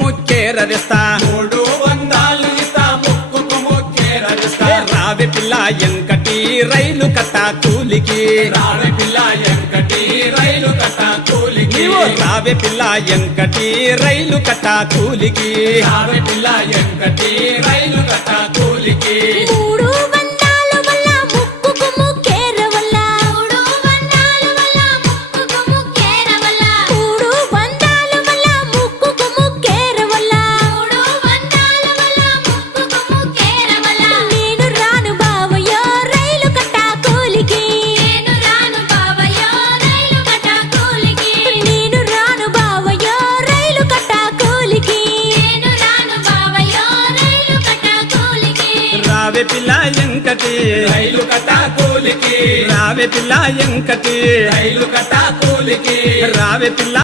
ముక్కేరదిస్తా 300 ఇస్తా ముక్కుకు ముక్కేరదిస్తా రావే పిల్ల ఎంకటి రైలు కట్ట కూలికి రావే పిల్ల ఎంకటి రైలు కట్ట కూలికి నీవు రావే పిల్ల ఎంకటి రైలు కట్ట కూలికి రావే పిల్ల ఎంకటి రైలు కట్ట కూలికి మూడు బంధాల వల్ల ముక్కుకు ముక్కేర వల్ల మూడు బంధాల వల్ల ముక్కుకు ముక్కేర వల్ల మూడు బంధాల వల్ల ముక్కుకు ముక్కేర వల్ల మూడు బంధాల వల్ల ముక్కుకు ముక్కేర వల్ల నేను రాను బావయ్యో రైలు కట్ట కూలికి నేను రాను బావయ్యో రైలు కట్ట కూలికి నేను రాను బావయ్యో రైలు కట్ట కూలికి నేను రాను బావయ్యో రైలు కట్ట కూలికి రావే పిల్ల ఎంకటి రైలు కట్ట కూలికి రావే పిల్ల ఎంకటి రైలు కట్ట కూలికి రావే పిల్ల